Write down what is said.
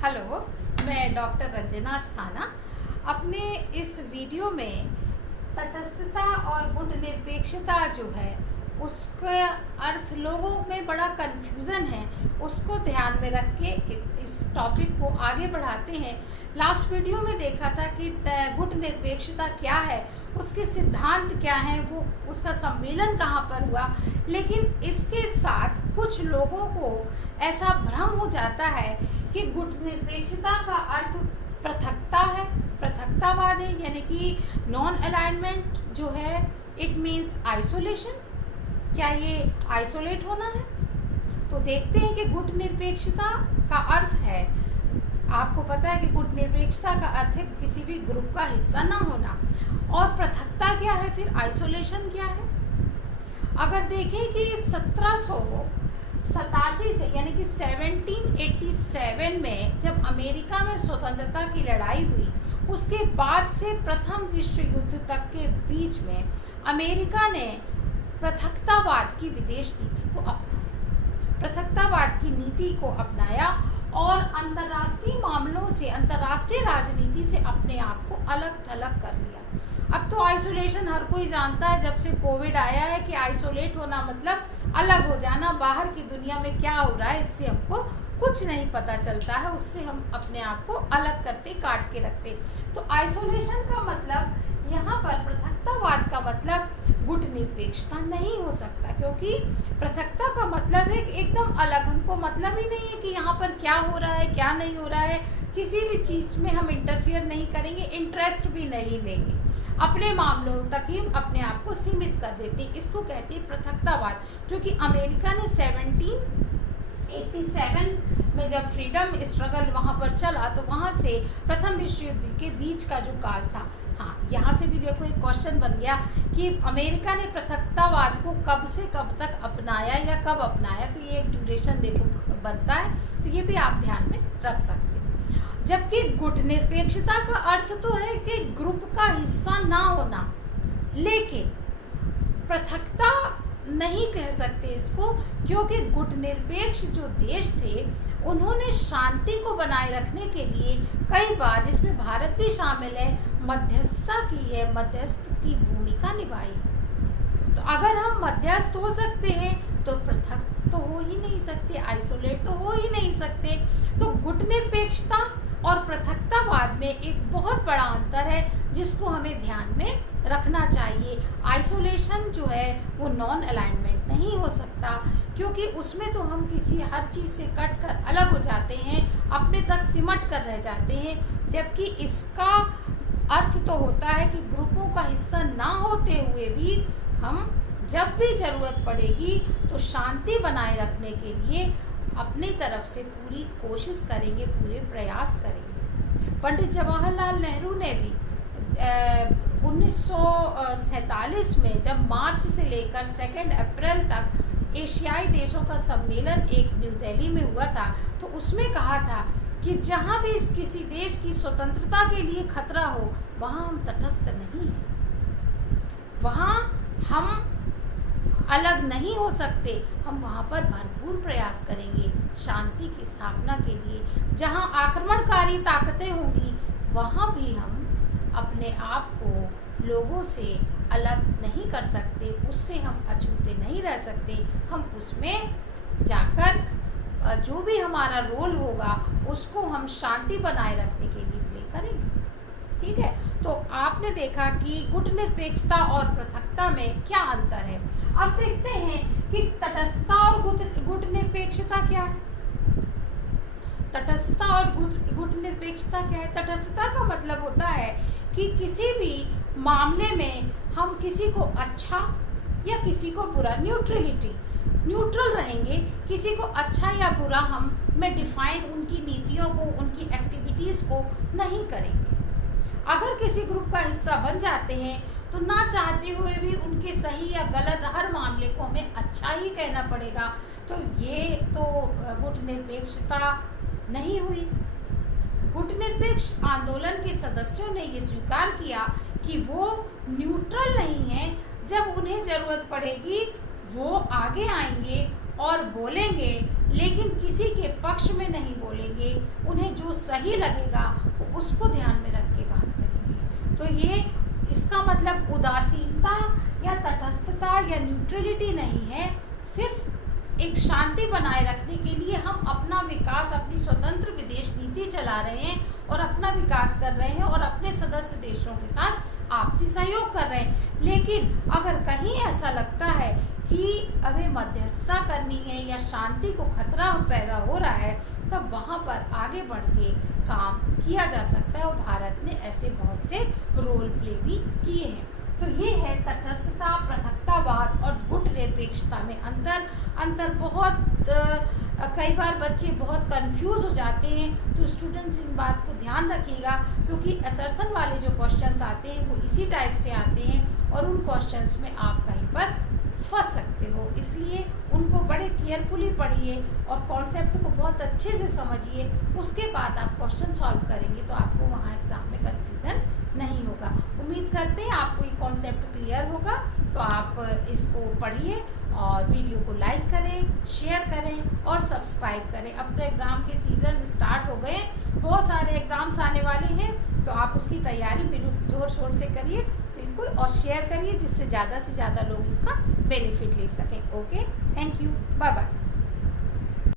Hello, मैं doctor Ranjana Asthana अपने इस वीडियो में तटस्थता और गुट निरपेक्षता जो है उसका अर्थ लोगों में बड़ा कन्फ्यूज़न है, उसको ध्यान में रख के इस टॉपिक को आगे बढ़ाते हैं। लास्ट वीडियो में देखा था कि गुट निरपेक्षता क्या है, उसके सिद्धांत क्या हैं, वो उसका सम्मेलन कहाँ पर हुआ। लेकिन इसके साथ कुछ लोगों को ऐसा भ्रम हो जाता है कि गुट निरपेक्षता का अर्थ पृथकता है, पृथकतावाद है, यानी कि नॉन अलाइनमेंट जो है इट मीन्स आइसोलेशन। क्या ये आइसोलेट होना है? तो देखते हैं कि गुट निरपेक्षता का अर्थ है, आपको पता है कि गुट निरपेक्षता का अर्थ है किसी भी ग्रुप का हिस्सा ना होना। और पृथकता क्या है, फिर आइसोलेशन क्या है? अगर देखें कि 1787 से यानी कि 1787 में जब अमेरिका में स्वतंत्रता की लड़ाई हुई, उसके बाद से प्रथम विश्व युद्ध तक के बीच में अमेरिका ने पृथकतावाद की विदेश नीति को अपनाया, पृथकतावाद की नीति को अपनाया और अंतर्राष्ट्रीय मामलों से, अंतर्राष्ट्रीय राजनीति से अपने आप को अलग थलग कर लिया। अब तो आइसोलेशन हर कोई जानता है, जब से कोविड आया है, कि आइसोलेट होना मतलब अलग हो जाना, बाहर की दुनिया में क्या हो रहा है इससे हमको कुछ नहीं पता चलता है, उससे हम अपने आप को अलग करते, काट के रखते। तो आइसोलेशन का मतलब, यहाँ पर पृथकतावाद का मतलब गुट निरपेक्षता नहीं हो सकता, क्योंकि पृथकता का मतलब है कि एकदम अलग। हमको मतलब ही नहीं है कि यहाँ पर क्या हो रहा है, क्या नहीं हो रहा है, किसी भी चीज़ में हम इंटरफियर नहीं करेंगे, इंटरेस्ट भी नहीं लेंगे, अपने मामलों तक ही अपने आप को सीमित कर देते हैं। इसको कहते हैं पृथकतावाद, जो कि अमेरिका ने 1787 में जब फ्रीडम स्ट्रगल वहाँ पर चला, तो वहाँ से प्रथम विश्व युद्ध के बीच का जो काल था। हाँ, यहाँ से भी देखो एक क्वेश्चन बन गया कि अमेरिका ने पृथकतावाद को कब से कब तक अपनाया या कब अपनाया, तो ये एक ड्यूरेशन देखो बनता है, तो ये भी आप ध्यान में रख सकते हो। जबकि गुट निरपेक्षता का अर्थ तो है कि ग्रुप का हिस्सा ना होना, लेकिन पृथकता नहीं कह सकते इसको, क्योंकि गुट निरपेक्ष जो देश थे उन्होंने शांति को बनाए रखने के लिए कई बार, जिसमें भारत भी शामिल है, मध्यस्थता की है, मध्यस्थ की भूमिका निभाई। तो अगर हम मध्यस्थ हो सकते हैं तो पृथक तो हो ही नहीं सकते, आइसोलेट तो हो ही नहीं सकते। तो गुट निरपेक्षता और पृथकतावाद में एक बहुत बड़ा अंतर है, जिसको हमें ध्यान में रखना चाहिए। आइसोलेशन जो है वो नॉन अलाइनमेंट नहीं हो सकता, क्योंकि उसमें तो हम किसी हर चीज़ से कट कर अलग हो जाते हैं, अपने तक सिमट कर रह जाते हैं। जबकि इसका अर्थ तो होता है कि ग्रुपों का हिस्सा ना होते हुए भी हम जब भी ज़रूरत पड़ेगी तो शांति बनाए रखने के लिए अपनी तरफ से पूरी कोशिश करेंगे, पूरे प्रयास करेंगे। पंडित जवाहरलाल नेहरू ने भी 1947 में जब मार्च से लेकर 2 अप्रैल तक एशियाई देशों का सम्मेलन एक न्यू दिल्ली में हुआ था, तो उसमें कहा था कि जहाँ भी किसी देश की स्वतंत्रता के लिए खतरा हो, वहाँ हम तटस्थ नहीं हैं, वहाँ हम अलग नहीं हो सकते, हम वहाँ पर भरपूर प्रयास करेंगे शांति की स्थापना के लिए। जहाँ आक्रमणकारी ताकतें होंगी, वहाँ भी हम अपने आप को लोगों से अलग नहीं कर सकते, उससे हम अछूते नहीं रह सकते। हम उसमें जाकर जो भी हमारा रोल होगा उसको हम शांति बनाए रखने के लिए प्ले करेंगे। ठीक है, तो आपने देखा कि गुट निरपेक्षता और पृथकता में क्या अंतर है। अब देखते हैं कि तटस्थता और गुट निरपेक्षता क्या है। तटस्थता और गुट निरपेक्षता क्या है? तटस्थता का मतलब होता है कि किसी भी मामले में हम किसी को अच्छा या किसी को बुरा, न्यूट्रलिटी, न्यूट्रल रहेंगे, किसी को अच्छा या बुरा हम में डिफाइन उनकी नीतियों को, उनकी एक्टिविटीज़ को नहीं करेंगे। अगर किसी ग्रुप का हिस्सा बन जाते हैं तो ना चाहते हुए भी उनके सही या गलत हर मामले को हमें अच्छा ही कहना पड़ेगा। तो ये तो गुट निरपेक्षता नहीं हुई। गुट निरपेक्ष आंदोलन के सदस्यों ने ये स्वीकार किया कि वो न्यूट्रल नहीं है, जब उन्हें ज़रूरत पड़ेगी वो आगे आएंगे और बोलेंगे लेकिन किसी के पक्ष में नहीं बोलेंगे, उन्हें जो सही लगेगा उसको ध्यान में रख के बात करेंगे। तो ये इसका मतलब उदासीनता या तटस्थता या न्यूट्रलिटी नहीं है, सिर्फ एक शांति बनाए रखने के लिए हम अपना विकास, अपनी स्वतंत्र विदेश नीति चला रहे हैं और अपना विकास कर रहे हैं और अपने सदस्य देशों के साथ आपसी सहयोग कर रहे हैं। लेकिन अगर कहीं ऐसा लगता है कि हमें मध्यस्थता करनी है या शांति को खतरा पैदा हो रहा है, तब वहाँ पर आगे बढ़ के काम किया जा सकता है और भारत ने ऐसे बहुत से रोल प्ले भी किए हैं। तो ये है तटस्थता, पृथकतावाद और गुट निरपेक्षता में अंतर बहुत कई बार बच्चे बहुत कंफ्यूज हो जाते हैं। तो स्टूडेंट्स इन बात को ध्यान रखिएगा, क्योंकि असर्सन वाले जो क्वेश्चंस आते हैं वो इसी टाइप से आते हैं और उन क्वेश्चंस में आप कहीं पर फंस सकते हो। इसलिए उनको बड़े केयरफुली पढ़िए और कॉन्सेप्ट को बहुत अच्छे से समझिए, उसके बाद आप क्वेश्चन सॉल्व करेंगे तो आपको वहाँ एग्ज़ाम में कन्फ्यूज़न नहीं होगा। उम्मीद करते हैं आपको ये कॉन्सेप्ट क्लियर होगा। तो आप इसको पढ़िए और वीडियो को लाइक करें, शेयर करें और सब्सक्राइब करें। अब तो एग्ज़ाम के सीज़न स्टार्ट हो गए, बहुत सारे एग्ज़ाम्स आने वाले हैं, तो आप उसकी तैयारी जोर शोर से करिए बिल्कुल, और शेयर करिए जिससे ज़्यादा से ज़्यादा लोग इसका बेनिफिट ले सकें। Okay, thank you, bye bye.